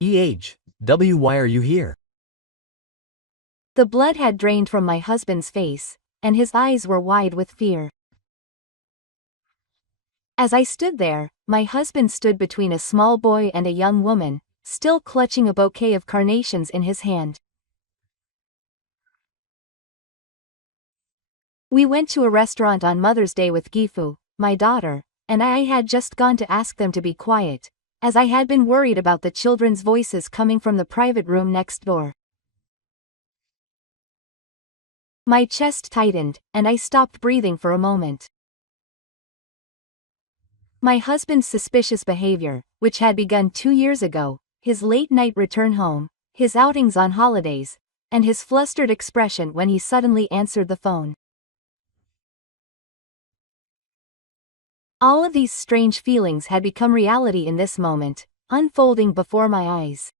why are you here? The blood had drained from my husband's face, and his eyes were wide with fear. As I stood there, my husband stood between a small boy and a young woman, still clutching a bouquet of carnations in his hand. We went to a restaurant on Mother's Day with Gifu, my daughter, and I had just gone to ask them to be quiet, as I had been worried about the children's voices coming from the private room next door. My chest tightened, and I stopped breathing for a moment. My husband's suspicious behavior, which had begun 2 years ago, his late-night return home, his outings on holidays, and his flustered expression when he suddenly answered the phone. All of these strange feelings had become reality in this moment, unfolding before my eyes.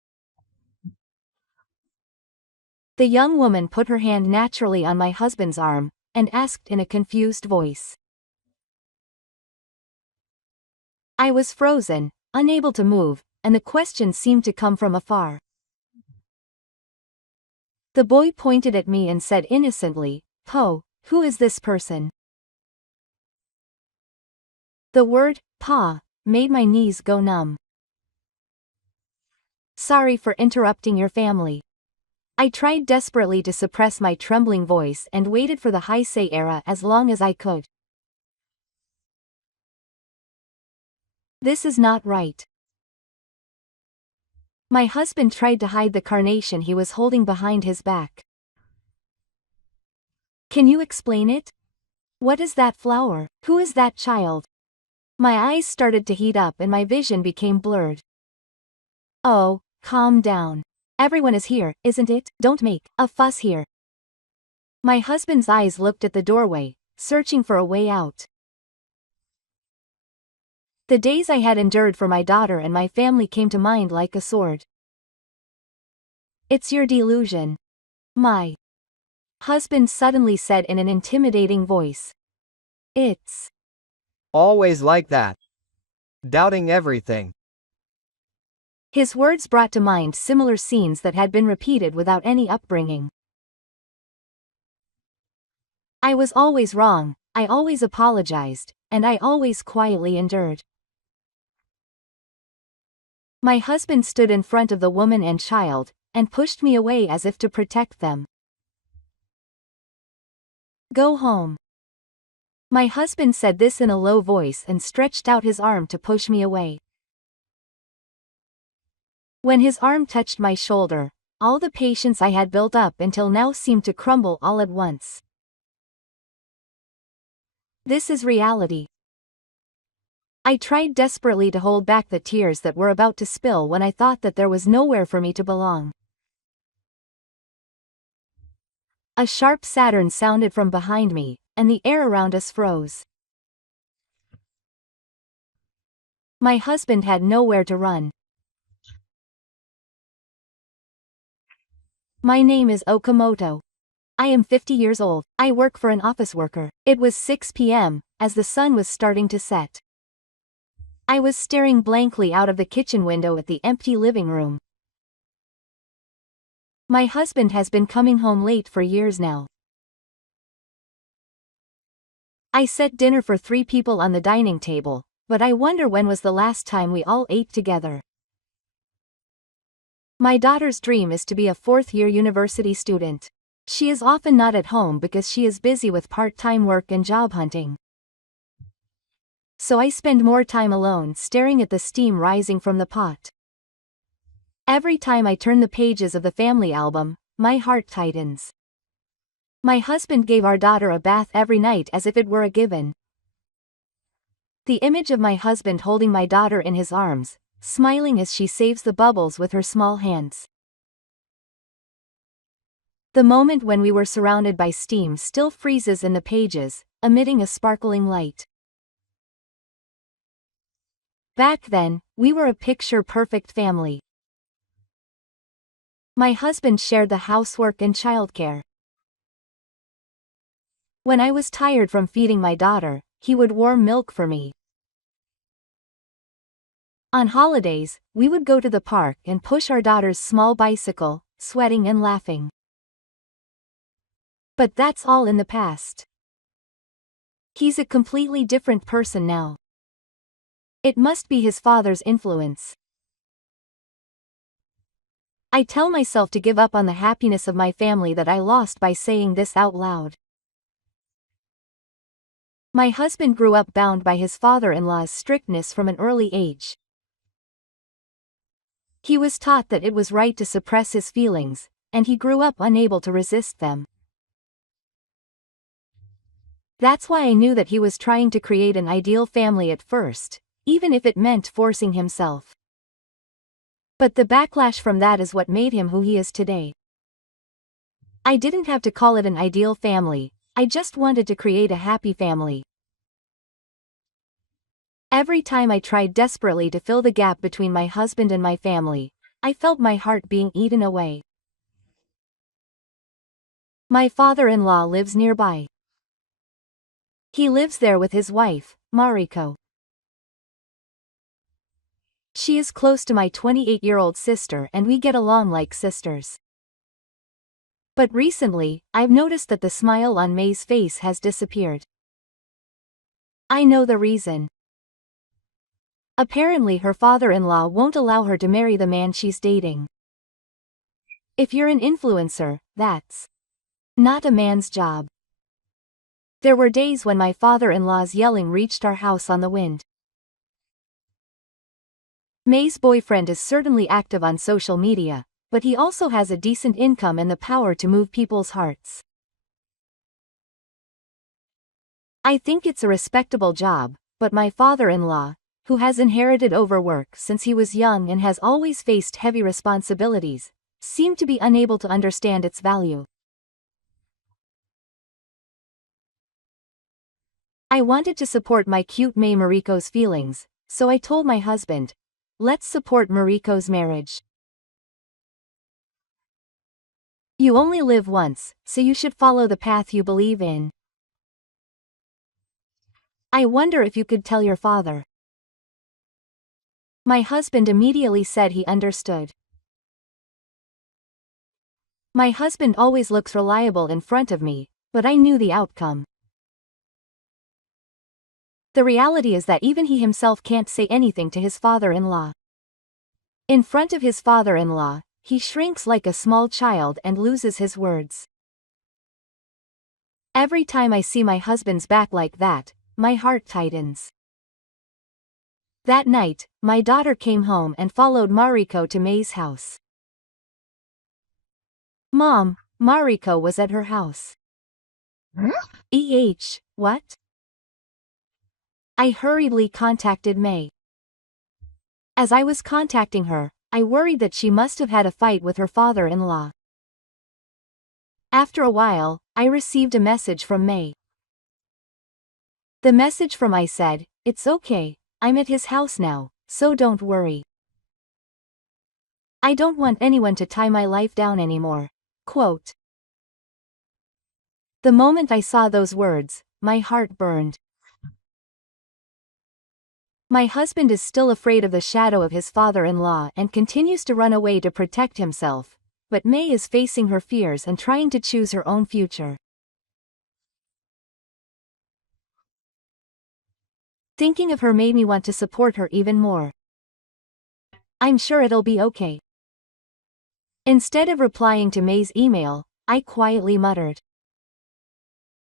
The young woman put her hand naturally on my husband's arm, and asked in a confused voice. I was frozen, unable to move, and the question seemed to come from afar. The boy pointed at me and said innocently, "Po, who is this person?" The word, "Pa," made my knees go numb. Sorry for interrupting your family. I tried desperately to suppress my trembling voice and waited for the Heisei era as long as I could. This is not right. My husband tried to hide the carnation he was holding behind his back. Can you explain it? What is that flower? Who is that child? My eyes started to heat up and my vision became blurred. Oh, calm down. Everyone is here, isn't it? Don't make a fuss here. My husband's eyes looked at the doorway, searching for a way out. The days I had endured for my daughter and my family came to mind like a sword. It's your delusion. My husband suddenly said in an intimidating voice. It's always like that. Doubting everything. His words brought to mind similar scenes that had been repeated without any upbringing. I was always wrong, I always apologized, and I always quietly endured. My husband stood in front of the woman and child, and pushed me away as if to protect them. Go home. My husband said this in a low voice and stretched out his arm to push me away. When his arm touched my shoulder, all the patience I had built up until now seemed to crumble all at once. This is reality. I tried desperately to hold back the tears that were about to spill when I thought that there was nowhere for me to belong. A sharp Saturn sounded from behind me, and the air around us froze. My husband had nowhere to run. My name is Okamoto. I am 50 years old. I work for an office worker. It was 6 p.m., as the sun was starting to set. I was staring blankly out of the kitchen window at the empty living room. My husband has been coming home late for years now. I set dinner for 3 people on the dining table, but I wonder when was the last time we all ate together. My daughter's dream is to be a 4th-year university student. She is often not at home because she is busy with part-time work and job hunting. So I spend more time alone staring at the steam rising from the pot. Every time I turn the pages of the family album, my heart tightens. My husband gave our daughter a bath every night as if it were a given. The image of my husband holding my daughter in his arms, smiling as she saves the bubbles with her small hands. The moment when we were surrounded by steam still freezes in the pages, emitting a sparkling light. Back then, we were a picture-perfect family. My husband shared the housework and childcare. When I was tired from feeding my daughter, he would warm milk for me. On holidays, we would go to the park and push our daughter's small bicycle, sweating and laughing. But that's all in the past. He's a completely different person now. It must be his father's influence. I tell myself to give up on the happiness of my family that I lost by saying this out loud. My husband grew up bound by his father-in-law's strictness from an early age. He was taught that it was right to suppress his feelings, and he grew up unable to resist them. That's why I knew that he was trying to create an ideal family at first, even if it meant forcing himself. But the backlash from that is what made him who he is today. I didn't have to call it an ideal family, I just wanted to create a happy family. Every time I tried desperately to fill the gap between my husband and my family, I felt my heart being eaten away. My father-in-law lives nearby. He lives there with his wife, Mariko. She is close to my 28-year-old sister and we get along like sisters. But recently, I've noticed that the smile on May's face has disappeared. I know the reason. Apparently her father-in-law won't allow her to marry the man she's dating. If you're an influencer, that's not a man's job. There were days when my father-in-law's yelling reached our house on the wind. May's boyfriend is certainly active on social media, but he also has a decent income and the power to move people's hearts. I think it's a respectable job, but my father-in-law, who has inherited overwork since he was young and has always faced heavy responsibilities, seemed to be unable to understand its value. I wanted to support my cute May Mariko's feelings, so I told my husband, let's support Mariko's marriage. You only live once, so you should follow the path you believe in. I wonder if you could tell your father. My husband immediately said he understood. My husband always looks reliable in front of me, but I knew the outcome. The reality is that even he himself can't say anything to his father-in-law. In front of his father-in-law, he shrinks like a small child and loses his words. Every time I see my husband's back like that, my heart tightens. That night, my daughter came home and followed Mariko to May's house. Mom, Mariko was at her house. What? I hurriedly contacted May. As I was contacting her, I worried that she must have had a fight with her father-in-law. After a while, I received a message from May. The message from I said, "It's okay, I'm at his house now, so don't worry. I don't want anyone to tie my life down anymore." Quote. The moment I saw those words, my heart burned. My husband is still afraid of the shadow of his father-in-law and continues to run away to protect himself, but May is facing her fears and trying to choose her own future. Thinking of her made me want to support her even more. I'm sure it'll be okay. Instead of replying to May's email, I quietly muttered.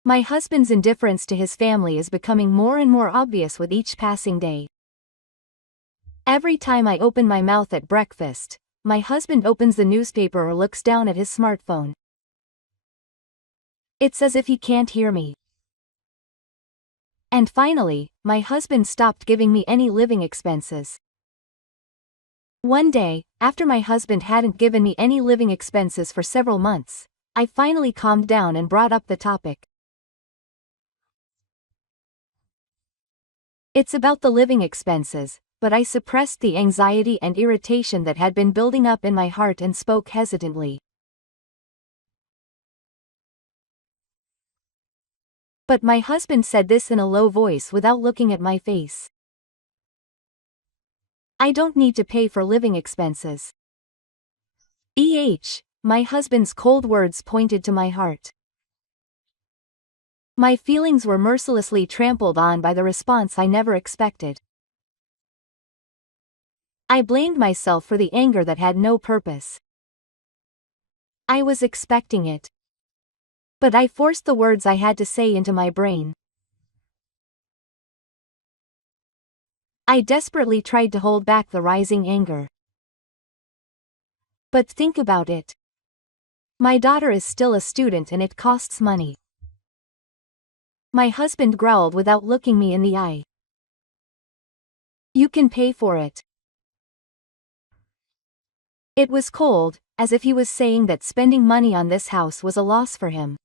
My husband's indifference to his family is becoming more and more obvious with each passing day. Every time I open my mouth at breakfast, my husband opens the newspaper or looks down at his smartphone. It's as if he can't hear me. And finally, my husband stopped giving me any living expenses. One day, after my husband hadn't given me any living expenses for several months, I finally calmed down and brought up the topic. It's about the living expenses, but I suppressed the anxiety and irritation that had been building up in my heart and spoke hesitantly. But my husband said this in a low voice without looking at my face. I don't need to pay for living expenses. My husband's cold words pointed to my heart. My feelings were mercilessly trampled on by the response I never expected. I blamed myself for the anger that had no purpose. I was expecting it. But I forced the words I had to say into my brain. I desperately tried to hold back the rising anger. But think about it. My daughter is still a student and it costs money. My husband growled without looking me in the eye. You can pay for it. It was cold, as if he was saying that spending money on this house was a loss for him.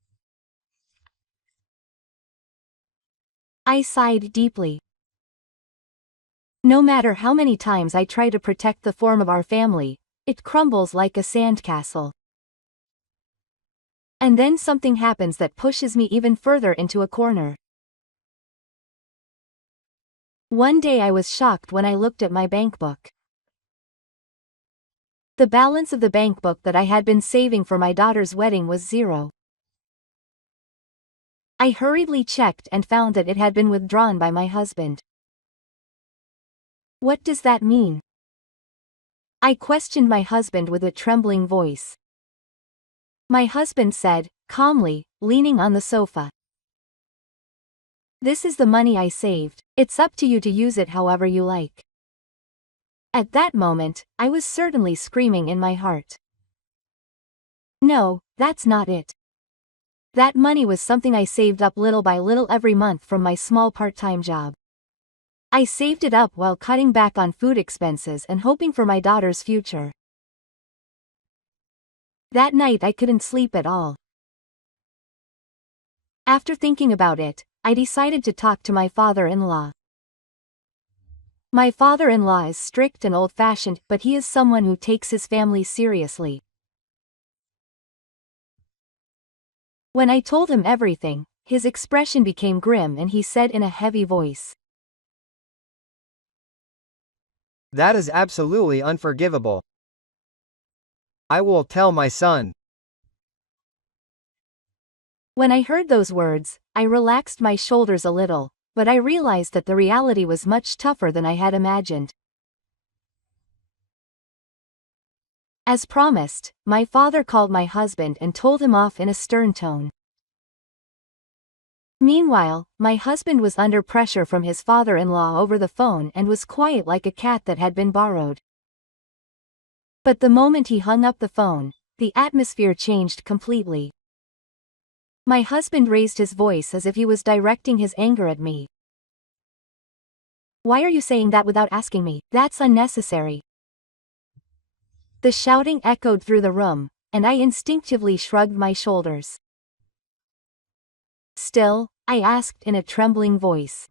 I sighed deeply. No matter how many times I try to protect the form of our family, it crumbles like a sandcastle. And then something happens that pushes me even further into a corner. One day I was shocked when I looked at my bank book. The balance of the bank book that I had been saving for my daughter's wedding was zero. I hurriedly checked and found that it had been withdrawn by my husband. What does that mean? I questioned my husband with a trembling voice. My husband said, calmly, leaning on the sofa. This is the money I saved. It's up to you to use it however you like. At that moment, I was certainly screaming in my heart. No, that's not it. That money was something I saved up little by little every month from my small part-time job. I saved it up while cutting back on food expenses and hoping for my daughter's future. That night I couldn't sleep at all. After thinking about it, I decided to talk to my father-in-law. My father-in-law is strict and old-fashioned, but he is someone who takes his family seriously. When I told him everything, his expression became grim and he said in a heavy voice, That is absolutely unforgivable. I will tell my son. When I heard those words, I relaxed my shoulders a little, but I realized that the reality was much tougher than I had imagined. As promised, my father called my husband and told him off in a stern tone. Meanwhile, my husband was under pressure from his father-in-law over the phone and was quiet like a cat that had been borrowed. But the moment he hung up the phone, the atmosphere changed completely. My husband raised his voice as if he was directing his anger at me. Why are you saying that without asking me? That's unnecessary. The shouting echoed through the room, and I instinctively shrugged my shoulders. Still, I asked in a trembling voice.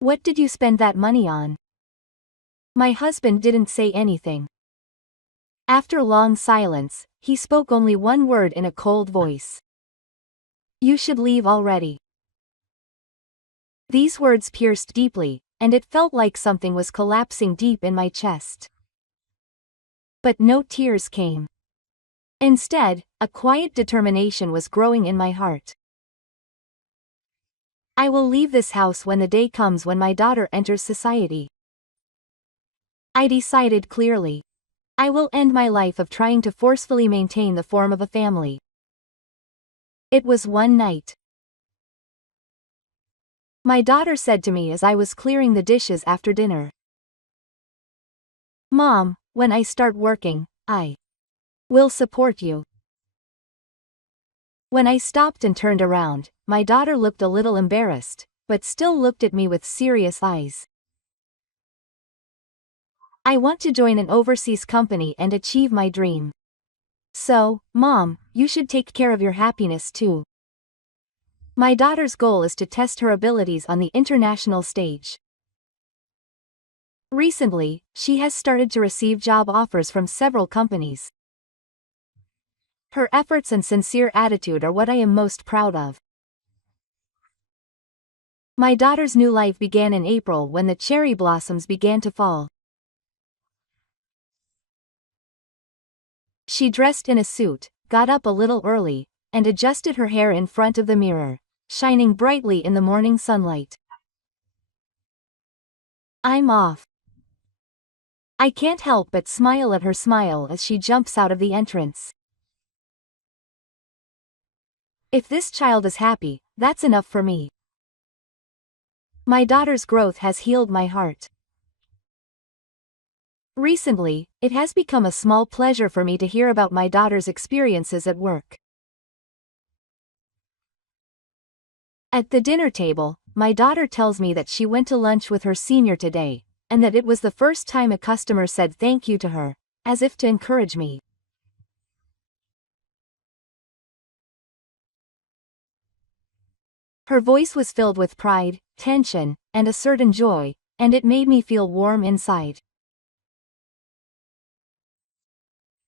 What did you spend that money on? My husband didn't say anything. After long silence, he spoke only one word in a cold voice. You should leave already. These words pierced deeply, and it felt like something was collapsing deep in my chest. But no tears came. Instead, a quiet determination was growing in my heart. I will leave this house when the day comes when my daughter enters society. I decided clearly. I will end my life of trying to forcefully maintain the form of a family. It was one night. My daughter said to me as I was clearing the dishes after dinner. Mom, when I start working, I will support you. When I stopped and turned around, my daughter looked a little embarrassed, but still looked at me with serious eyes. I want to join an overseas company and achieve my dream. So, Mom, you should take care of your happiness too. My daughter's goal is to test her abilities on the international stage. Recently, she has started to receive job offers from several companies. Her efforts and sincere attitude are what I am most proud of. My daughter's new life began in April when the cherry blossoms began to fall. She dressed in a suit, got up a little early, and adjusted her hair in front of the mirror, shining brightly in the morning sunlight. I'm off. I can't help but smile at her smile as she jumps out of the entrance. If this child is happy, that's enough for me. My daughter's growth has healed my heart. Recently, it has become a small pleasure for me to hear about my daughter's experiences at work. At the dinner table, my daughter tells me that she went to lunch with her senior today, and that it was the first time a customer said thank you to her, as if to encourage me. Her voice was filled with pride, tension, and a certain joy, and it made me feel warm inside.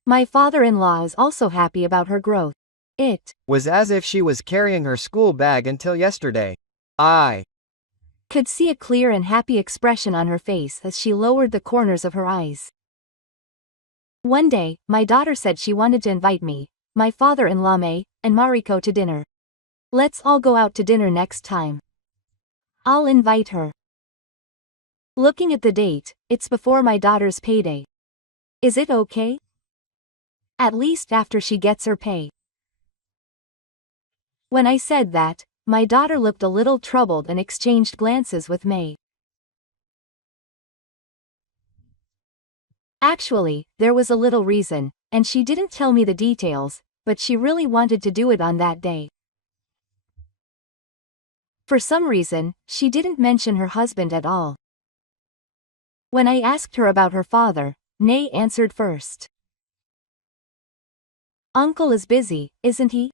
My father-in-law is also happy about her growth. It was as if she was carrying her school bag until yesterday. I could see a clear and happy expression on her face as she lowered the corners of her eyes. One day, my daughter said she wanted to invite me, my father-in-law May, and Mariko to dinner. Let's all go out to dinner next time. I'll invite her. Looking at the date, it's before my daughter's payday. Is it okay? At least after she gets her pay. When I said that, my daughter looked a little troubled and exchanged glances with May. Actually, there was a little reason, and she didn't tell me the details, but she really wanted to do it on that day. For some reason, she didn't mention her husband at all. When I asked her about her father, Nay answered first. Uncle is busy, isn't he?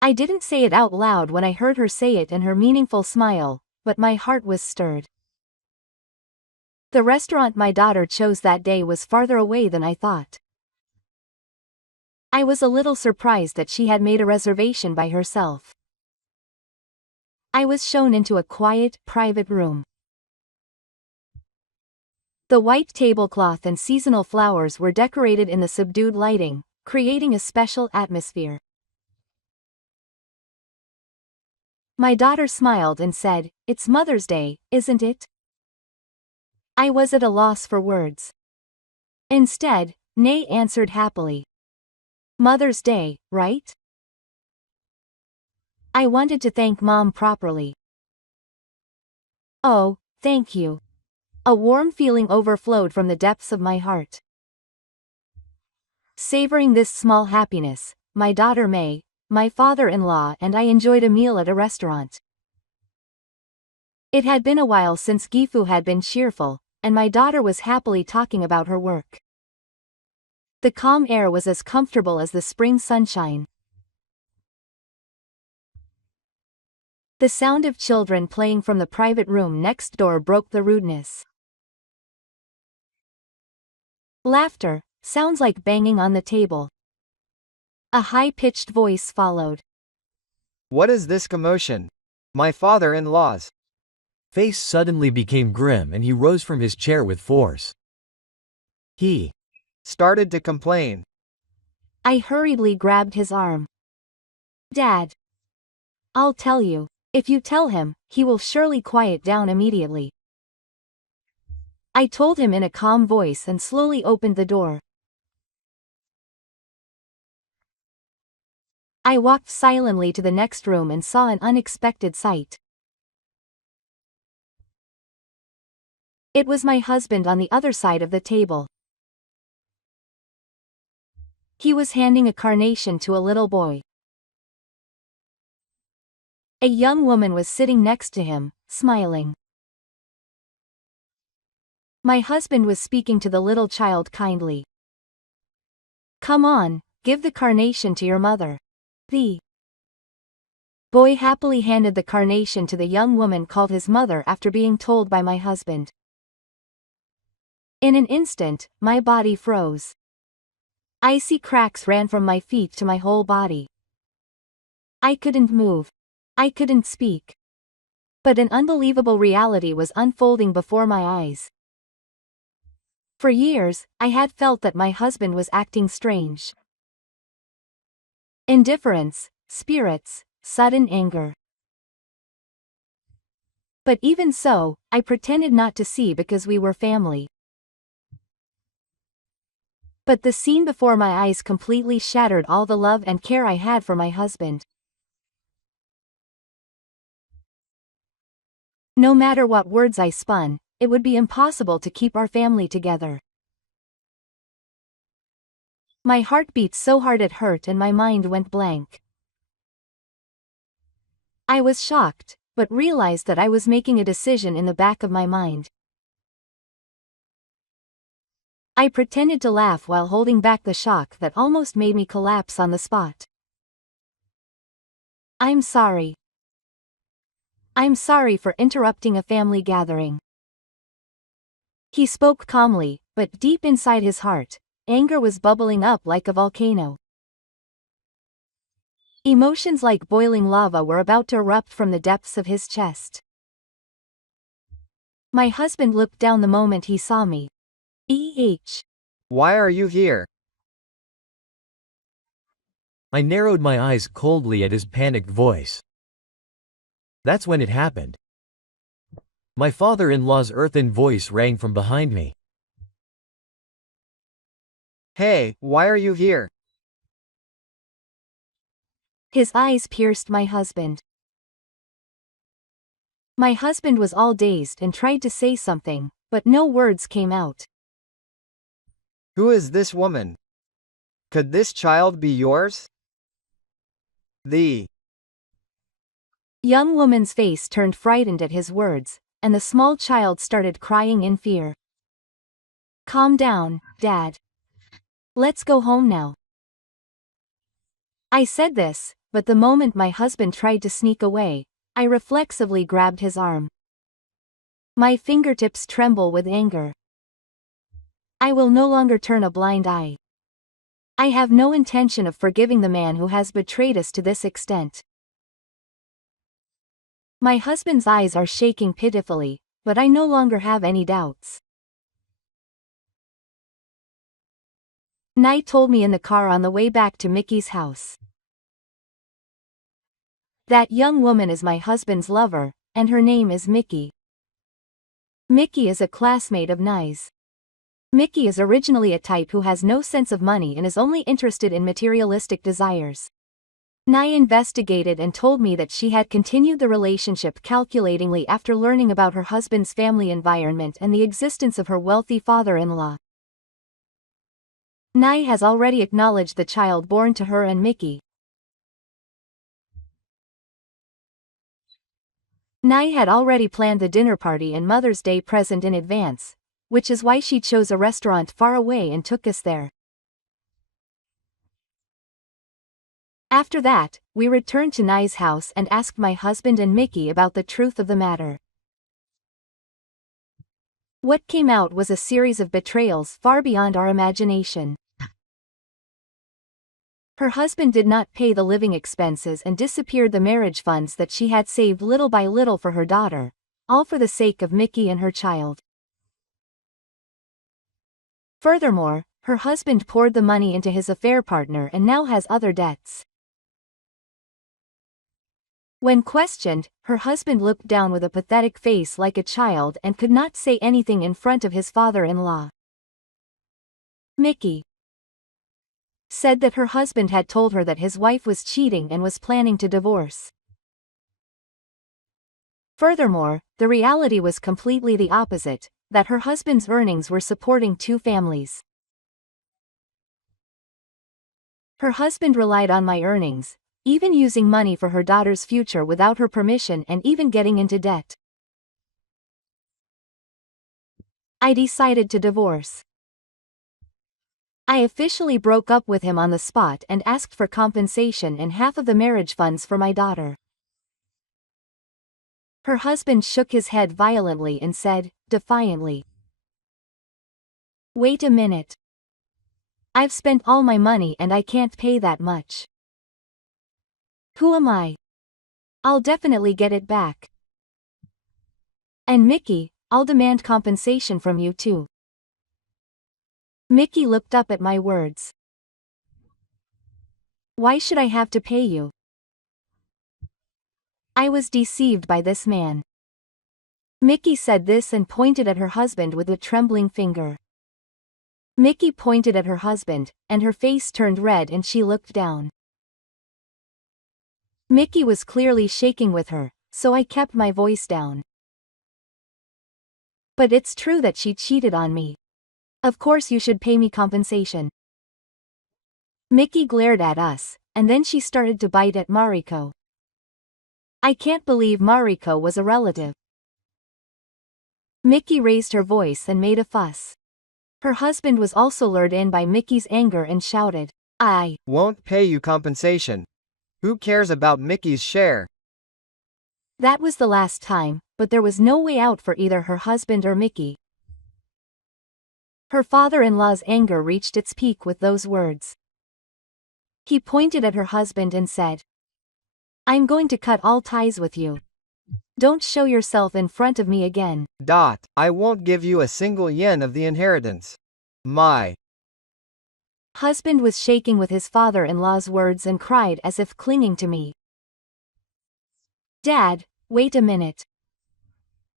I didn't say it out loud when I heard her say it and her meaningful smile, but my heart was stirred. The restaurant my daughter chose that day was farther away than I thought. I was a little surprised that she had made a reservation by herself. I was shown into a quiet, private room. The white tablecloth and seasonal flowers were decorated in the subdued lighting, creating a special atmosphere. My daughter smiled and said, "It's Mother's Day, isn't it?" I was at a loss for words. Instead, Nay answered happily. Mother's Day, right? I wanted to thank Mom properly. Oh, thank you. A warm feeling overflowed from the depths of my heart. Savoring this small happiness, my daughter May, my father-in-law and I enjoyed a meal at a restaurant. It had been a while since Gifu had been cheerful, and my daughter was happily talking about her work. The calm air was as comfortable as the spring sunshine. The sound of children playing from the private room next door broke the rudeness. Laughter, sounds like banging on the table. A high-pitched voice followed. What is this commotion? My father-in-law's face suddenly became grim and he rose from his chair with force. He started to complain. I hurriedly grabbed his arm. Dad. I'll tell you. If you tell him, he will surely quiet down immediately. I told him in a calm voice and slowly opened the door. I walked silently to the next room and saw an unexpected sight. It was my husband on the other side of the table. He was handing a carnation to a little boy. A young woman was sitting next to him, smiling. My husband was speaking to the little child kindly. Come on, give the carnation to your mother. The boy happily handed the carnation to the young woman called his mother after being told by my husband. In an instant, my body froze. Icy cracks ran from my feet to my whole body. I couldn't move. I couldn't speak. But an unbelievable reality was unfolding before my eyes. For years, I had felt that my husband was acting strange. Indifference, spirits, sudden anger. But even so, I pretended not to see because we were family. But the scene before my eyes completely shattered all the love and care I had for my husband. No matter what words I spun, it would be impossible to keep our family together. My heart beat so hard it hurt and my mind went blank. I was shocked, but realized that I was making a decision in the back of my mind. I pretended to laugh while holding back the shock that almost made me collapse on the spot. I'm sorry. I'm sorry for interrupting a family gathering. He spoke calmly, but deep inside his heart, anger was bubbling up like a volcano. Emotions like boiling lava were about to erupt from the depths of his chest. My husband looked down the moment he saw me. Why are you here? I narrowed my eyes coldly at his panicked voice. That's when it happened. My father-in-law's earthen voice rang from behind me. Hey, why are you here? His eyes pierced my husband. My husband was all dazed and tried to say something, but no words came out. Who is this woman? Could this child be yours? The young woman's face turned frightened at his words, and the small child started crying in fear. Calm down, Dad. Let's go home now. I said this, but the moment my husband tried to sneak away, I reflexively grabbed his arm. My fingertips tremble with anger. I will no longer turn a blind eye. I have no intention of forgiving the man who has betrayed us to this extent. My husband's eyes are shaking pitifully, but I no longer have any doubts. Nye told me in the car on the way back to Mickey's house. That young woman is my husband's lover, and her name is Mickey. Mickey is a classmate of Nye's. Mickey is originally a type who has no sense of money and is only interested in materialistic desires. Nye investigated and told me that she had continued the relationship calculatingly after learning about her husband's family environment and the existence of her wealthy father-in-law. Nye has already acknowledged the child born to her and Mickey. Nye had already planned the dinner party and Mother's Day present in advance, which is why she chose a restaurant far away and took us there. After that, we returned to Nye's house and asked my husband and Mickey about the truth of the matter. What came out was a series of betrayals far beyond our imagination. Her husband did not pay the living expenses and disappeared the marriage funds that she had saved little by little for her daughter, all for the sake of Mickey and her child. Furthermore, her husband poured the money into his affair partner and now has other debts. When questioned, her husband looked down with a pathetic face like a child and could not say anything in front of his father-in-law. Mickey said that her husband had told her that his wife was cheating and was planning to divorce. Furthermore, the reality was completely the opposite, that her husband's earnings were supporting two families. Her husband relied on my earnings, even using money for her daughter's future without her permission and even getting into debt. I decided to divorce. I officially broke up with him on the spot and asked for compensation and half of the marriage funds for my daughter. Her husband shook his head violently and said, defiantly, "Wait a minute. I've spent all my money and I can't pay that much. Who am I? I'll definitely get it back. And Mickey, I'll demand compensation from you too." Mickey looked up at my words. Why should I have to pay you? I was deceived by this man. Mickey said this and pointed at her husband with a trembling finger. Mickey pointed at her husband, and her face turned red and she looked down. Mickey was clearly shaking with her, so I kept my voice down. But it's true that she cheated on me. Of course you should pay me compensation. Mickey glared at us, and then she started to bite at Mariko. I can't believe Mariko was a relative. Mickey raised her voice and made a fuss. Her husband was also lured in by Mickey's anger and shouted, I won't pay you compensation. Who cares about Mickey's share? That was the last time, but there was no way out for either her husband or Mickey. Her father-in-law's anger reached its peak with those words. He pointed at her husband and said, I'm going to cut all ties with you. Don't show yourself in front of me again. I won't give you a single yen of the inheritance. My husband was shaking with his father-in-law's words and cried as if clinging to me. Dad, wait a minute.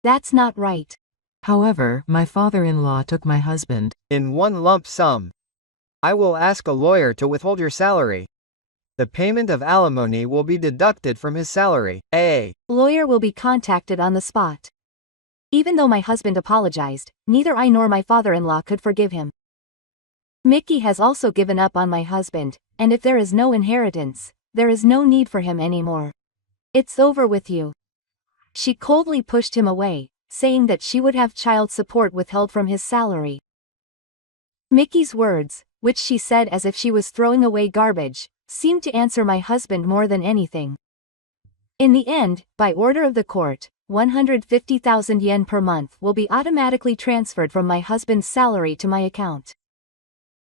That's not right. However, my father-in-law took my husband in one lump sum. I will ask a lawyer to withhold your salary. The payment of alimony will be deducted from his salary. A lawyer will be contacted on the spot. Even though my husband apologized, neither I nor my father-in-law could forgive him. Mickey has also given up on my husband, and if there is no inheritance, there is no need for him anymore. It's over with you. She coldly pushed him away, saying that she would have child support withheld from his salary. Mickey's words, which she said as if she was throwing away garbage, seemed to answer my husband more than anything. In the end, by order of the court, 150,000 yen per month will be automatically transferred from my husband's salary to my account.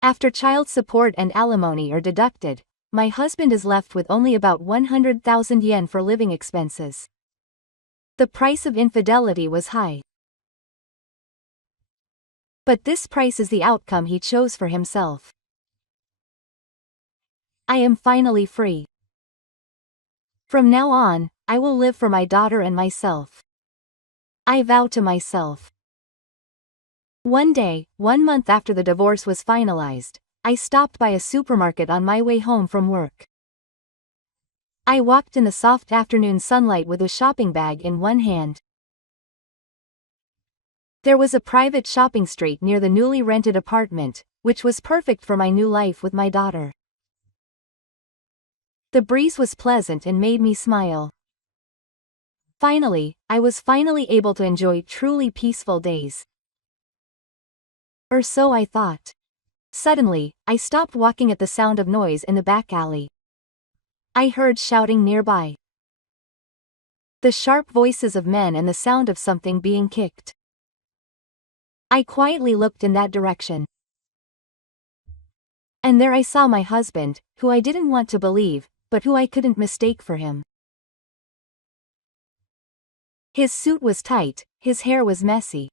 After child support and alimony are deducted, my husband is left with only about 100,000 yen for living expenses. The price of infidelity was high. But this price is the outcome he chose for himself. I am finally free. From now on, I will live for my daughter and myself. I vow to myself. One day, 1 month after the divorce was finalized, I stopped by a supermarket on my way home from work. I walked in the soft afternoon sunlight with a shopping bag in one hand. There was a private shopping street near the newly rented apartment, which was perfect for my new life with my daughter. The breeze was pleasant and made me smile. Finally, I was able to enjoy truly peaceful days. Or so I thought. Suddenly, I stopped walking at the sound of noise in the back alley. I heard shouting nearby. The sharp voices of men and the sound of something being kicked. I quietly looked in that direction. And there I saw my husband, who I didn't want to believe, but who I couldn't mistake for him. His suit was tight, his hair was messy.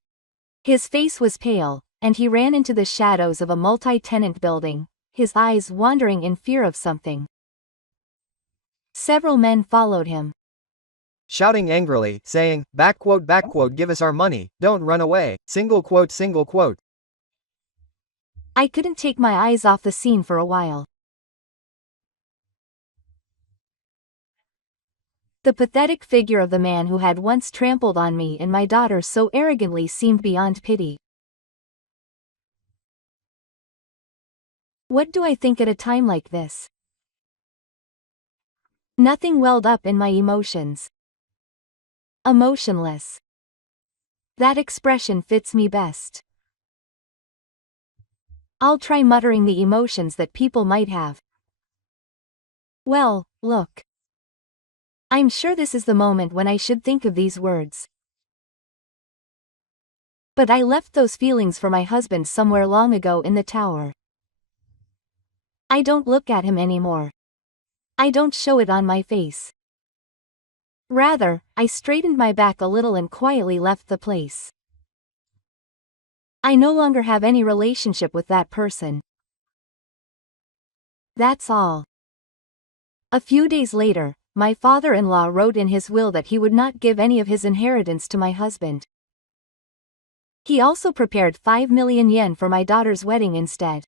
His face was pale, and he ran into the shadows of a multi-tenant building, his eyes wandering in fear of something. Several men followed him, shouting angrily, saying, backquote, give us our money, don't run away, single quote. I couldn't take my eyes off the scene for a while. The pathetic figure of the man who had once trampled on me and my daughter so arrogantly seemed beyond pity. What do I think at a time like this? Nothing welled up in my emotions. Emotionless. That expression fits me best. I'll try muttering the emotions that people might have. Well, look. I'm sure this is the moment when I should think of these words. But I left those feelings for my husband somewhere long ago in the tower. I don't look at him anymore. I don't show it on my face. Rather, I straightened my back a little and quietly left the place. I no longer have any relationship with that person. That's all. A few days later, my father-in-law wrote in his will that he would not give any of his inheritance to my husband. He also prepared 5 million yen for my daughter's wedding instead.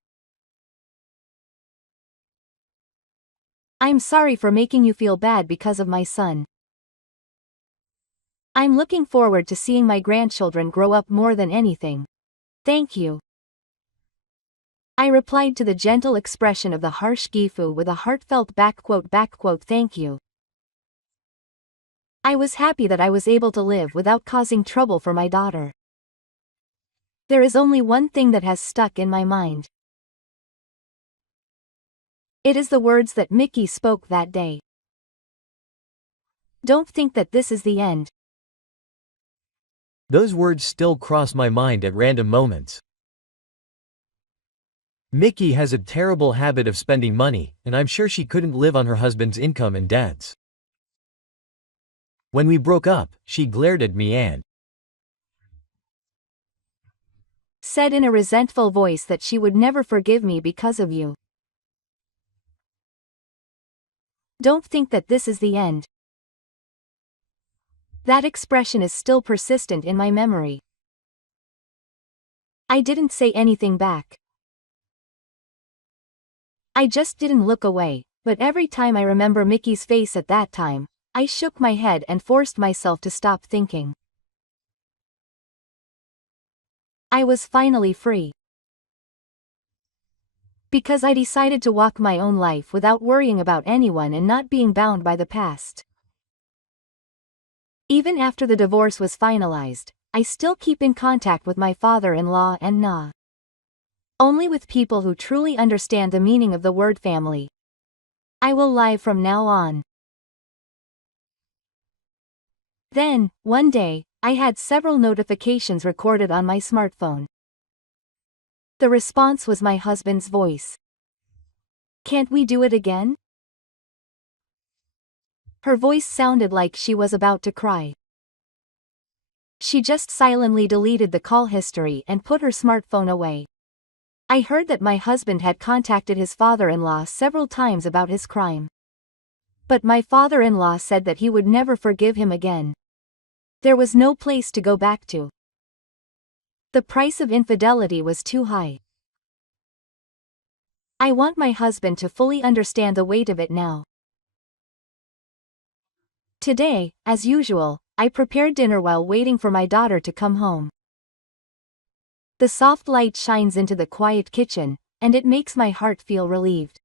I'm sorry for making you feel bad because of my son. I'm looking forward to seeing my grandchildren grow up more than anything. Thank you. I replied to the gentle expression of the harsh gifu with a heartfelt thank you. I was happy that I was able to live without causing trouble for my daughter. There is only one thing that has stuck in my mind. It is the words that Mickey spoke that day. Don't think that this is the end. Those words still cross my mind at random moments. Mickey has a terrible habit of spending money, and I'm sure she couldn't live on her husband's income and debts. When we broke up, she glared at me and said in a resentful voice that she would never forgive me because of you. Don't think that this is the end. That expression is still persistent in my memory. I didn't say anything back. I just didn't look away, but every time I remember Mickey's face at that time, I shook my head and forced myself to stop thinking. I was finally free. Because I decided to walk my own life without worrying about anyone and not being bound by the past. Even after the divorce was finalized, I still keep in contact with my father-in-law and Na. Only with people who truly understand the meaning of the word family. I will live from now on. Then, one day, I had several notifications recorded on my smartphone. The response was my husband's voice. Can't we do it again? Her voice sounded like she was about to cry. She just silently deleted the call history and put her smartphone away. I heard that my husband had contacted his father-in-law several times about his crime. But my father-in-law said that he would never forgive him again. There was no place to go back to. The price of infidelity was too high. I want my husband to fully understand the weight of it now. Today, as usual, I prepared dinner while waiting for my daughter to come home. The soft light shines into the quiet kitchen, and it makes my heart feel relieved.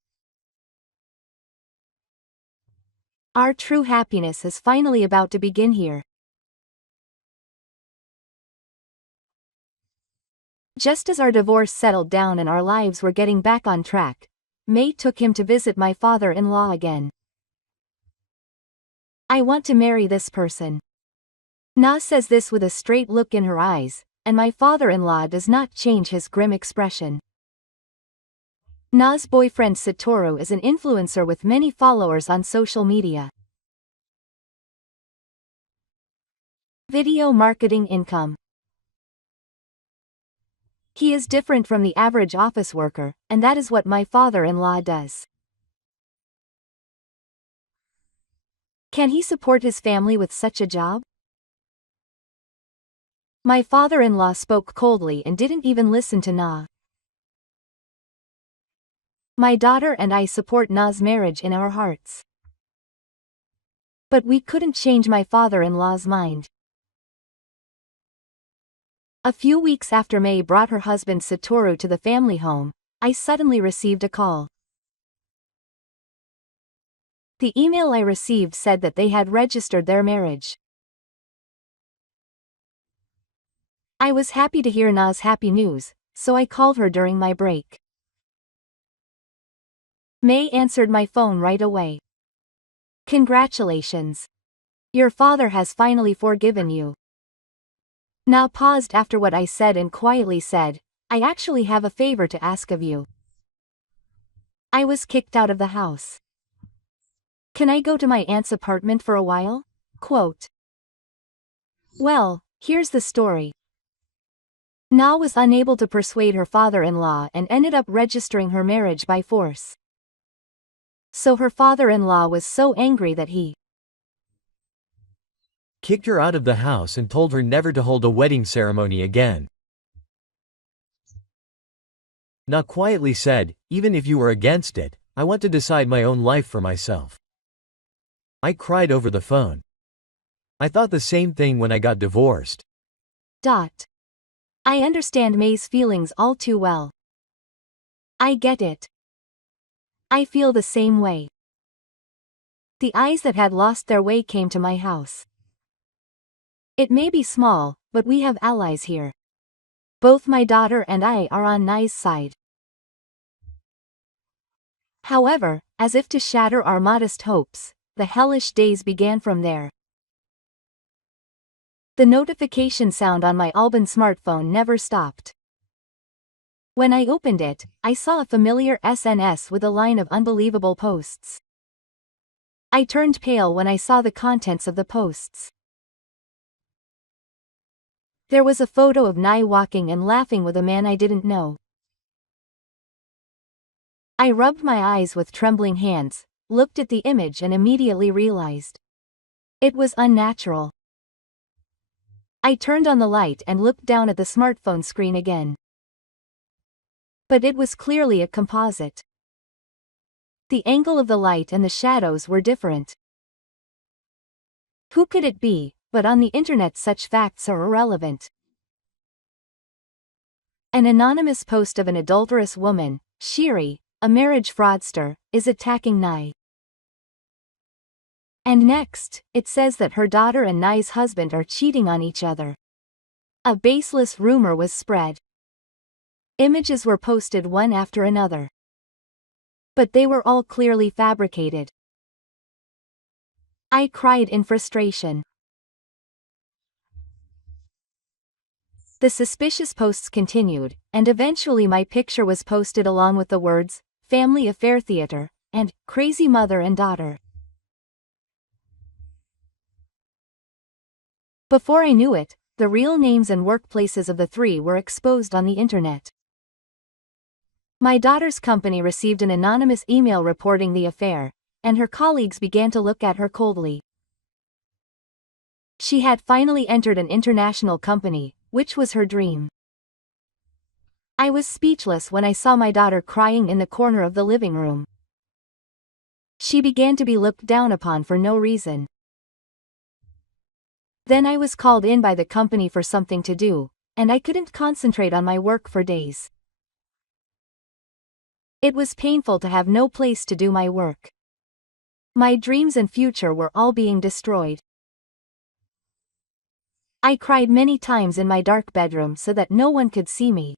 Our true happiness is finally about to begin here. Just as our divorce settled down and our lives were getting back on track, May took him to visit my father-in-law again. I want to marry this person. Na says this with a straight look in her eyes, and my father-in-law does not change his grim expression. Na's boyfriend Satoru is an influencer with many followers on social media. Video marketing income. He is different from the average office worker, and that is what my father-in-law does. Can he support his family with such a job? My father-in-law spoke coldly and didn't even listen to Na. My daughter and I support Na's marriage in our hearts. But we couldn't change my father-in-law's mind. A few weeks after May brought her husband Satoru to the family home, I suddenly received a call. The email I received said that they had registered their marriage. I was happy to hear Na's happy news, so I called her during my break. May answered my phone right away. Congratulations. Your father has finally forgiven you. Na paused after what I said and quietly said, I actually have a favor to ask of you. I was kicked out of the house. Can I go to my aunt's apartment for a while? Quote. Well, here's the story. Na was unable to persuade her father-in-law and ended up registering her marriage by force. So her father-in-law was so angry that he kicked her out of the house and told her never to hold a wedding ceremony again. Na quietly said, "Even if you were against it, I want to decide my own life for myself." I cried over the phone. I thought the same thing when I got divorced. I understand May's feelings all too well. I get it. I feel the same way. The eyes that had lost their way came to my house. It may be small, but we have allies here. Both my daughter and I are on Nai's side. However, as if to shatter our modest hopes, the hellish days began from there. The notification sound on my Alban smartphone never stopped. When I opened it, I saw a familiar SNS with a line of unbelievable posts. I turned pale when I saw the contents of the posts. There was a photo of Nai walking and laughing with a man I didn't know. I rubbed my eyes with trembling hands, looked at the image and immediately realized it was unnatural. I turned on the light and looked down at the smartphone screen again. But it was clearly a composite. The angle of the light and the shadows were different. Who could it be? But on the internet such facts are irrelevant. An anonymous post of an adulterous woman, Shiri, a marriage fraudster, is attacking Nai. And next, it says that her daughter and Nai's husband are cheating on each other. A baseless rumor was spread. Images were posted one after another. But they were all clearly fabricated. I cried in frustration. The suspicious posts continued, and eventually my picture was posted along with the words, "Family Affair Theater," and "Crazy Mother and Daughter." Before I knew it, the real names and workplaces of the three were exposed on the internet. My daughter's company received an anonymous email reporting the affair, and her colleagues began to look at her coldly. She had finally entered an international company, which was her dream. I was speechless when I saw my daughter crying in the corner of the living room. She began to be looked down upon for no reason. Then I was called in by the company for something to do, and I couldn't concentrate on my work for days. It was painful to have no place to do my work. My dreams and future were all being destroyed. I cried many times in my dark bedroom so that no one could see me.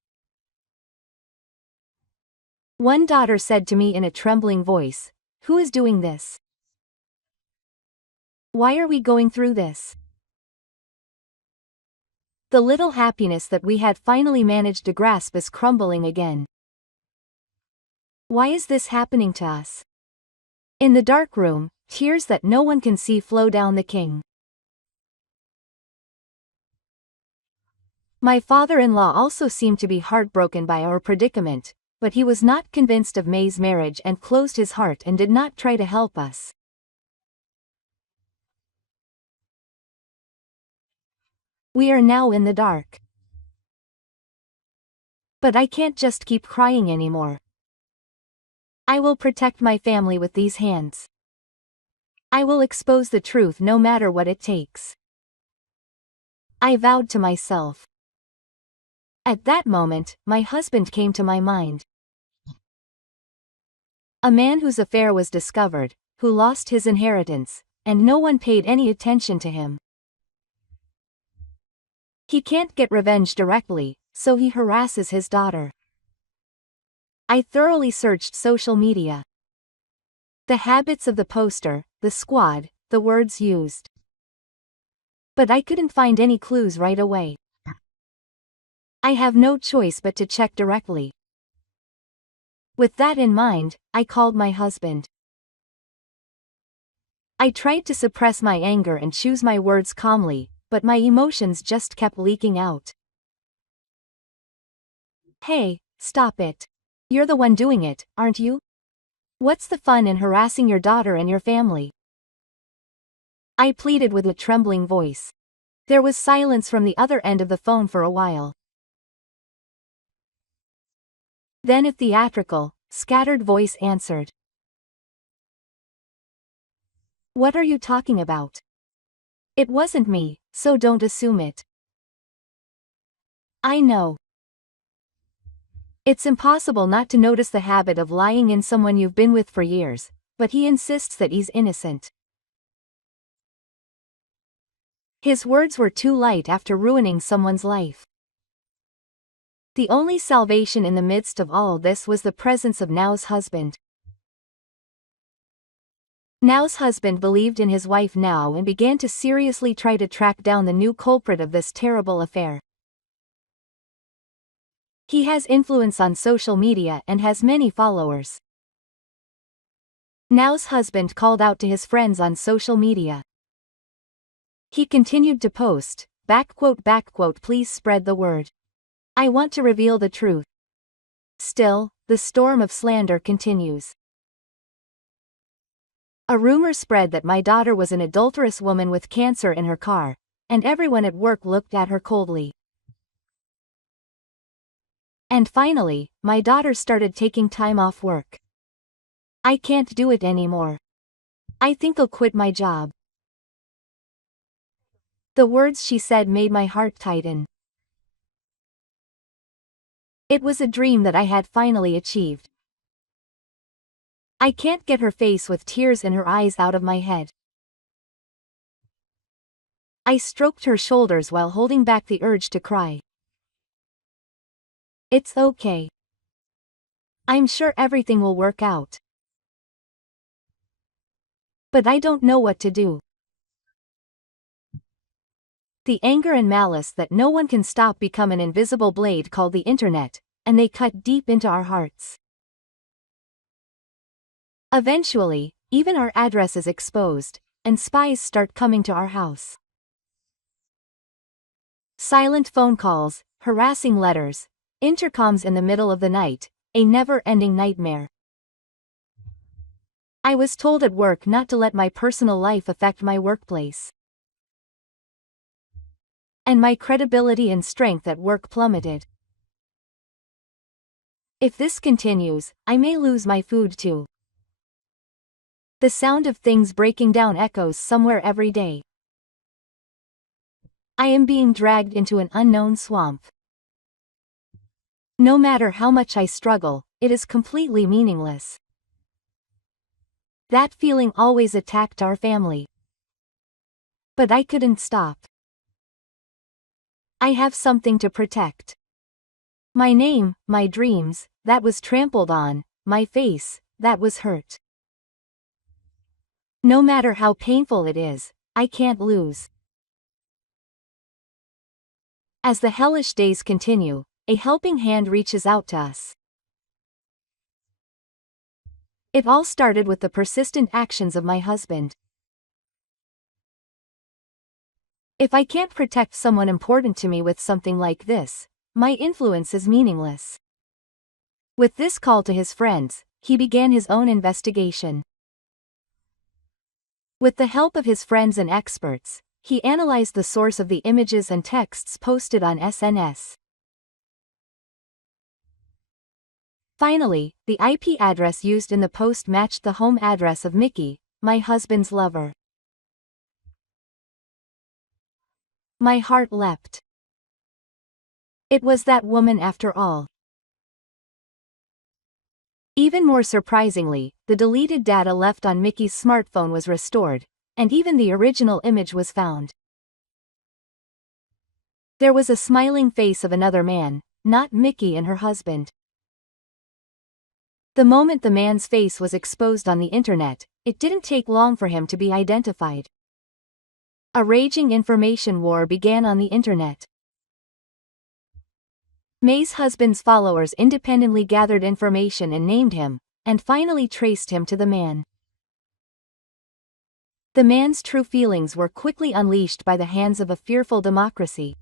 One daughter said to me in a trembling voice, "Who is doing this? Why are we going through this?" The little happiness that we had finally managed to grasp is crumbling again. Why is this happening to us? In the dark room, tears that no one can see flow down the king. My father-in-law also seemed to be heartbroken by our predicament, but he was not convinced of May's marriage and closed his heart and did not try to help us. We are now in the dark. But I can't just keep crying anymore. I will protect my family with these hands. I will expose the truth no matter what it takes. I vowed to myself. At that moment, my husband came to my mind. A man whose affair was discovered, who lost his inheritance, and no one paid any attention to him. He can't get revenge directly, so he harasses his daughter. I thoroughly searched social media. The habits of the poster, the squad, the words used. But I couldn't find any clues right away. I have no choice but to check directly. With that in mind, I called my husband. I tried to suppress my anger and choose my words calmly, but my emotions just kept leaking out. Hey, stop it. You're the one doing it, aren't you? What's the fun in harassing your daughter and your family? I pleaded with a trembling voice. There was silence from the other end of the phone for a while. Then a theatrical, scattered voice answered. What are you talking about? It wasn't me, so don't assume it. I know. It's impossible not to notice the habit of lying in someone you've been with for years, but he insists that he's innocent. His words were too light after ruining someone's life. The only salvation in the midst of all this was the presence of Now's husband. Now's husband believed in his wife Now and began to seriously try to track down the new culprit of this terrible affair. He has influence on social media and has many followers. Now's husband called out to his friends on social media. He continued to post, "Please spread the word. I want to reveal the truth." Still, the storm of slander continues. A rumor spread that my daughter was an adulterous woman with cancer in her car, and everyone at work looked at her coldly. And finally, my daughter started taking time off work. "I can't do it anymore. I think I'll quit my job." The words she said made my heart tighten. It was a dream that I had finally achieved. I can't get her face with tears in her eyes out of my head. I stroked her shoulders while holding back the urge to cry. It's okay. I'm sure everything will work out. But I don't know what to do. The anger and malice that no one can stop become an invisible blade called the internet, and they cut deep into our hearts. Eventually, even our address is exposed, and spies start coming to our house. Silent phone calls, harassing letters, intercoms in the middle of the night, a never-ending nightmare. I was told at work not to let my personal life affect my workplace. And my credibility and strength at work plummeted. If this continues, I may lose my food too. The sound of things breaking down echoes somewhere every day. I am being dragged into an unknown swamp. No matter how much I struggle, it is completely meaningless. That feeling always attacked our family. But I couldn't stop. I have something to protect. My name, my dreams, that was trampled on, my face, that was hurt. No matter how painful it is, I can't lose. As the hellish days continue, a helping hand reaches out to us. It all started with the persistent actions of my husband. If I can't protect someone important to me with something like this, my influence is meaningless. With this call to his friends, he began his own investigation. With the help of his friends and experts, he analyzed the source of the images and texts posted on SNS. Finally, the IP address used in the post matched the home address of Mickey, my husband's lover. My heart leapt. It was that woman after all. Even more surprisingly, the deleted data left on Mickey's smartphone was restored, and even the original image was found. There was a smiling face of another man, not Mickey and her husband. The moment the man's face was exposed on the internet, it didn't take long for him to be identified. A raging information war began on the internet. May's husband's followers independently gathered information and named him, and finally traced him to the man. The man's true feelings were quickly unleashed by the hands of a fearful democracy.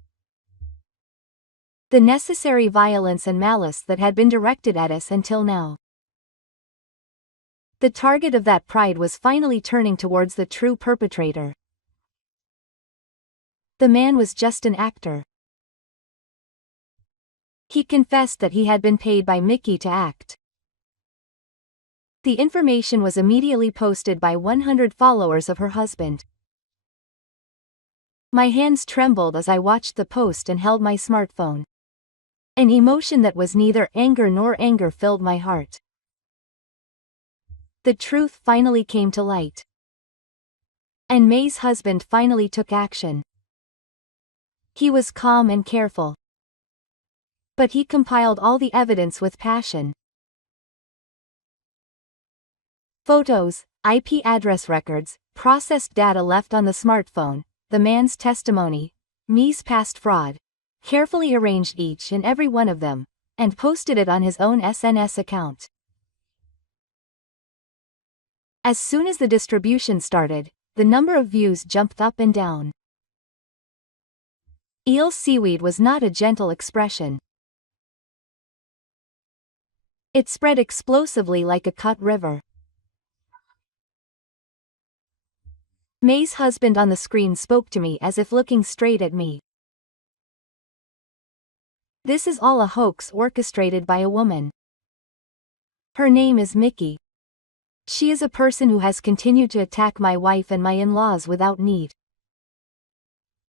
the necessary violence and malice that had been directed at us until now. The target of that pride was finally turning towards the true perpetrator. The man was just an actor. He confessed that he had been paid by Mickey to act. The information was immediately posted by 100 followers of her husband. My hands trembled as I watched the post and held my smartphone. An emotion that was neither anger nor anger filled my heart. The truth finally came to light. And May's husband finally took action. He was calm and careful. But he compiled all the evidence with passion. Photos, IP address records, processed data left on the smartphone, the man's testimony, May's past fraud, carefully arranged each and every one of them, and posted it on his own SNS account. As soon as the distribution started, the number of views jumped up and down. Eel seaweed was not a gentle expression. It spread explosively like a cut river. May's husband on the screen spoke to me as if looking straight at me. This is all a hoax orchestrated by a woman. Her name is Mickey. She is a person who has continued to attack my wife and my in-laws without need.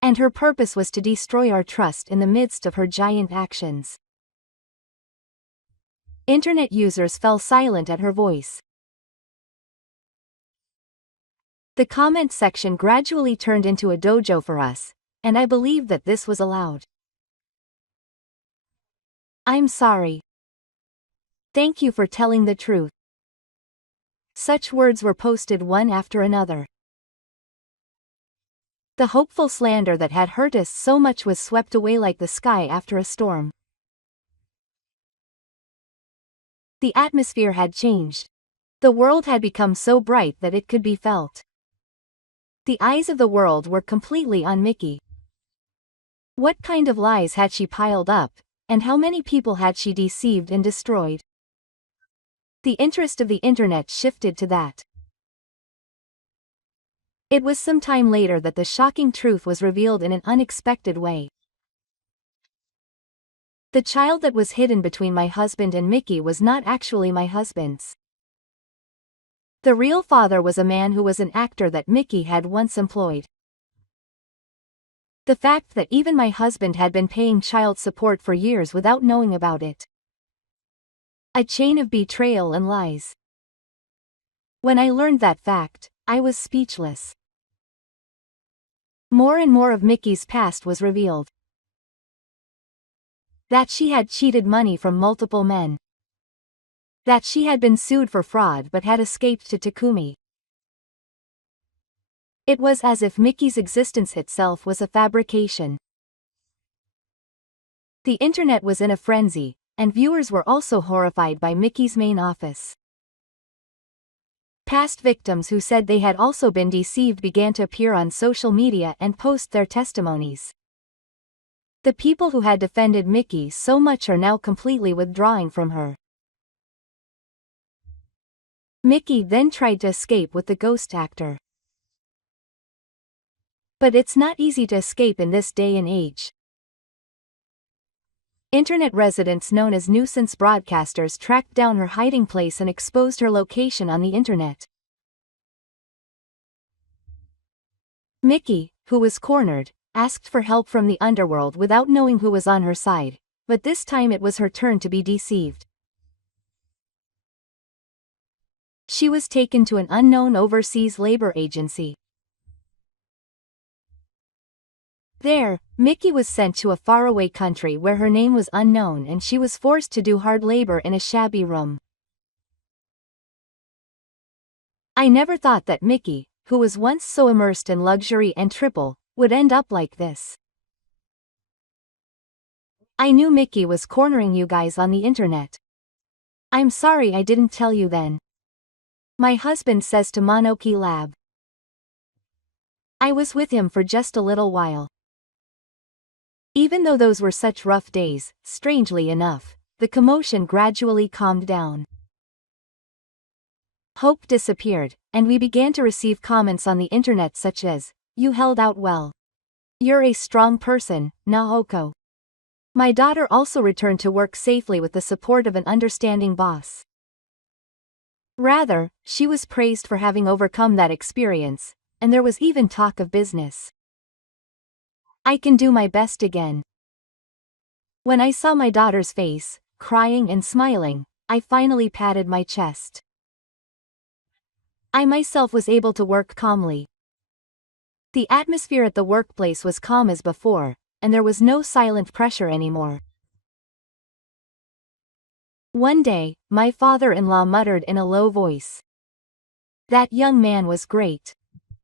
And her purpose was to destroy our trust in the midst of her giant actions. Internet users fell silent at her voice. The comment section gradually turned into a dojo for us, and I believe that this was allowed. I'm sorry. Thank you for telling the truth. Such words were posted one after another. The hopeful slander that had hurt us so much was swept away like the sky after a storm. The atmosphere had changed. The world had become so bright that it could be felt. The eyes of the world were completely on Mickey. What kind of lies had she piled up, and how many people had she deceived and destroyed? The interest of the internet shifted to that. It was some time later that the shocking truth was revealed in an unexpected way. The child that was hidden between my husband and Mickey was not actually my husband's. The real father was a man who was an actor that Mickey had once employed. The fact that even my husband had been paying child support for years without knowing about it. A chain of betrayal and lies. When I learned that fact, I was speechless. More and more of Mickey's past was revealed. That she had cheated money from multiple men. That she had been sued for fraud but had escaped to Takumi. It was as if Mickey's existence itself was a fabrication. The internet was in a frenzy, and viewers were also horrified by Mickey's main office. Past victims who said they had also been deceived began to appear on social media and post their testimonies. The people who had defended Mickey so much are now completely withdrawing from her. Mickey then tried to escape with the ghost actor. But it's not easy to escape in this day and age. Internet residents known as nuisance broadcasters tracked down her hiding place and exposed her location on the internet. Mickey, who was cornered, asked for help from the underworld without knowing who was on her side, but this time it was her turn to be deceived. She was taken to an unknown overseas labor agency. There, Mickey was sent to a faraway country where her name was unknown and she was forced to do hard labor in a shabby room. I never thought that Mickey, who was once so immersed in luxury and triple, would end up like this. I knew Mickey was cornering you guys on the internet. I'm sorry I didn't tell you then. My husband says to Monoki Lab. I was with him for just a little while. Even though those were such rough days, strangely enough, the commotion gradually calmed down. Hope disappeared, and we began to receive comments on the internet such as, "You held out well. You're a strong person, Naoko." My daughter also returned to work safely with the support of an understanding boss. Rather, she was praised for having overcome that experience, and there was even talk of business. I can do my best again. When I saw my daughter's face, crying and smiling, I finally patted my chest. I myself was able to work calmly. The atmosphere at the workplace was calm as before, and there was no silent pressure anymore. One day, my father-in-law muttered in a low voice. "That young man was great.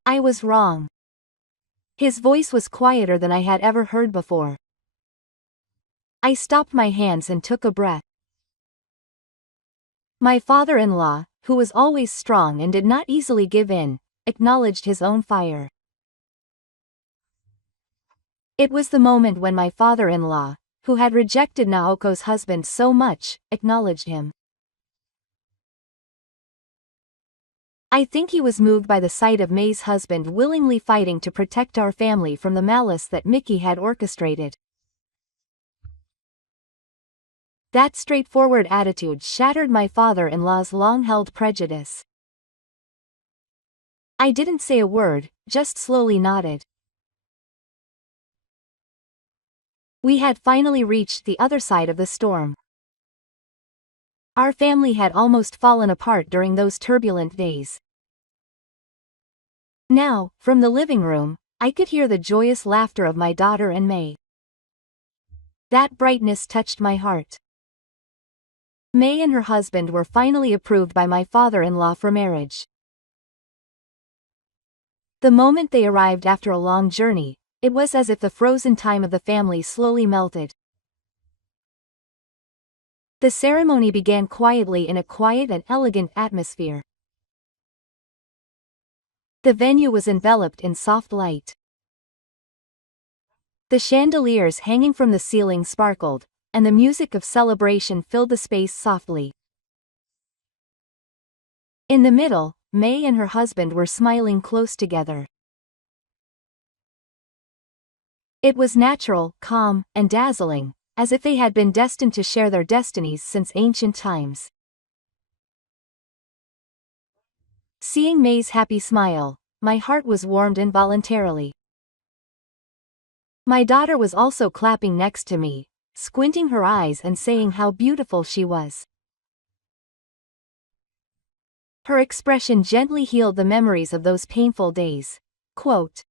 I was wrong." His voice was quieter than I had ever heard before. I stopped my hands and took a breath. My father-in-law, who was always strong and did not easily give in, acknowledged his own fire. It was the moment when my father-in-law, who had rejected Naoko's husband so much, acknowledged him. I think he was moved by the sight of May's husband willingly fighting to protect our family from the malice that Mickey had orchestrated. That straightforward attitude shattered my father-in-law's long-held prejudice. I didn't say a word, just slowly nodded. We had finally reached the other side of the storm. Our family had almost fallen apart during those turbulent days. Now, from the living room, I could hear the joyous laughter of my daughter and May. That brightness touched my heart. May and her husband were finally approved by my father-in-law for marriage. The moment they arrived after a long journey, it was as if the frozen time of the family slowly melted. The ceremony began quietly in a quiet and elegant atmosphere. The venue was enveloped in soft light. The chandeliers hanging from the ceiling sparkled, and the music of celebration filled the space softly. In the middle, May and her husband were smiling close together. It was natural, calm, and dazzling, as if they had been destined to share their destinies since ancient times. Seeing May's happy smile, my heart was warmed involuntarily. My daughter was also clapping next to me, squinting her eyes and saying how beautiful she was. Her expression gently healed the memories of those painful days. Quote,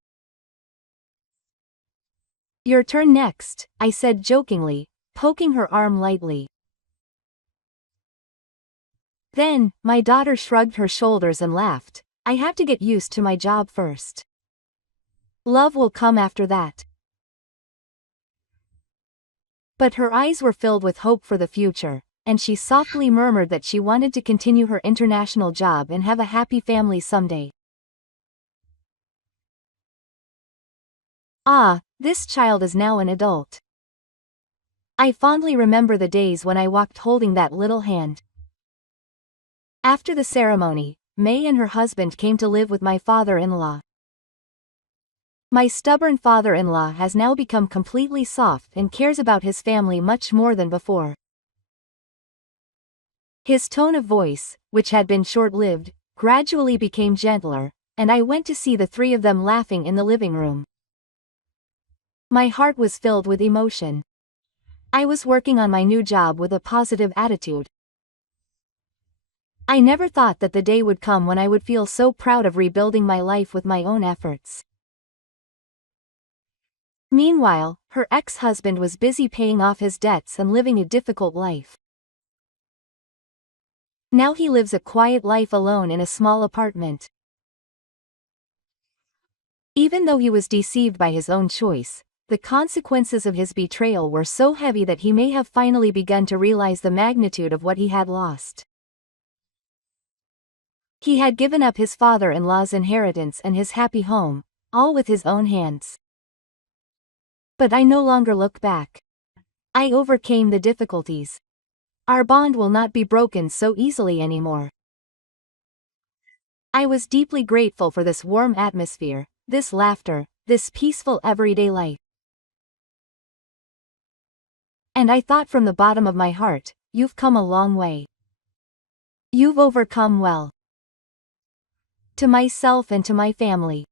"Your turn next," I said jokingly, poking her arm lightly. Then, my daughter shrugged her shoulders and laughed. "I have to get used to my job first. Love will come after that." But her eyes were filled with hope for the future, and she softly murmured that she wanted to continue her international job and have a happy family someday. Ah, this child is now an adult. I fondly remember the days when I walked holding that little hand. After the ceremony, May and her husband came to live with my father-in-law. My stubborn father-in-law has now become completely soft and cares about his family much more than before. His tone of voice, which had been short-lived, gradually became gentler, and I went to see the three of them laughing in the living room. My heart was filled with emotion. I was working on my new job with a positive attitude. I never thought that the day would come when I would feel so proud of rebuilding my life with my own efforts. Meanwhile, her ex-husband was busy paying off his debts and living a difficult life. Now he lives a quiet life alone in a small apartment. Even though he was deceived by his own choice, the consequences of his betrayal were so heavy that he may have finally begun to realize the magnitude of what he had lost. He had given up his father-in-law's inheritance and his happy home, all with his own hands. But I no longer look back. I overcame the difficulties. Our bond will not be broken so easily anymore. I was deeply grateful for this warm atmosphere, this laughter, this peaceful everyday life. And I thought from the bottom of my heart, you've come a long way. You've overcome well. To myself and to my family,